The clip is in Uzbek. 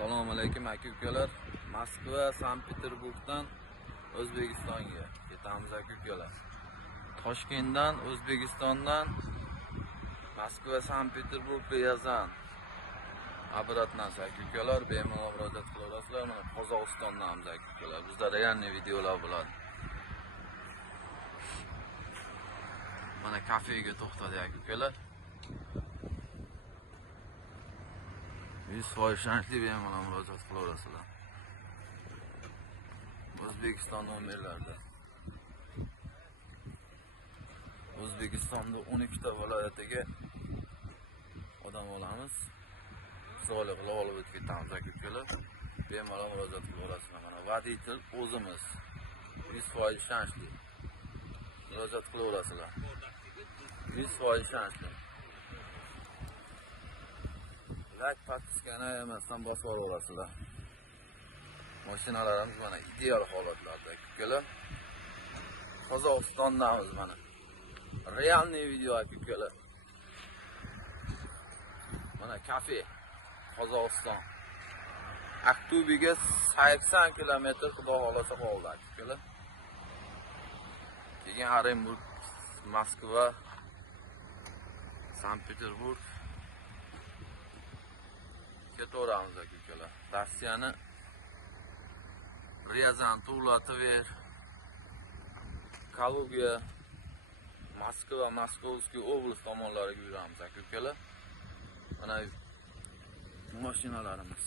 Assalomu alaykum aka-ukalar. Moskva, Sankt-Peterburgdan O'zbekistonga ketamiz aka-ukalar. Toshkentdan, O'zbekistondan Moskva, Sankt-Peterburg Ryazan. Обратно aka-ukalar, bemalol murojaat qilaverasizlar. Mana Qozog'istondamiz aka-ukalar. Bizda yangi videolar bo'ladi. Mana kafega to'xtadi aka-ukalar. 100% ishonchli bemalol murojaat qilaverasizlar. O'zbekiston nomerlarida. O'zbekistonda 12 ta viloyatiga odam olamiz. Chiroyli qilib olib o'tib ketamiz aka-ukalar. Bemalol murojaat qilaverasizlar. Mana voditel o'zimiz. 100% ishonchli. Murojaat qilaverasizlar. 100% ishonchli. Like podpiskani emasdan bosib olasizlar. Mashinalarimiz mana ideal holatlarda aka-ukalar. Qozog'istondamiz mana. Realniy video aka-ukalar. Mana kafe Qozog'iston. Aktubiga 80 km xudo xolasa qoldi aka-ukalar. Keyin Orenburg, Moskva, Sankt-Peterburg ketaveramiz aka-ukalar. Rossiyani Ryazan, Tula, Tver, Kaluga, Moskva, Moskovskiy oblast tomonlariga yuramiz aka-ukalar. Mana mashinalarimiz.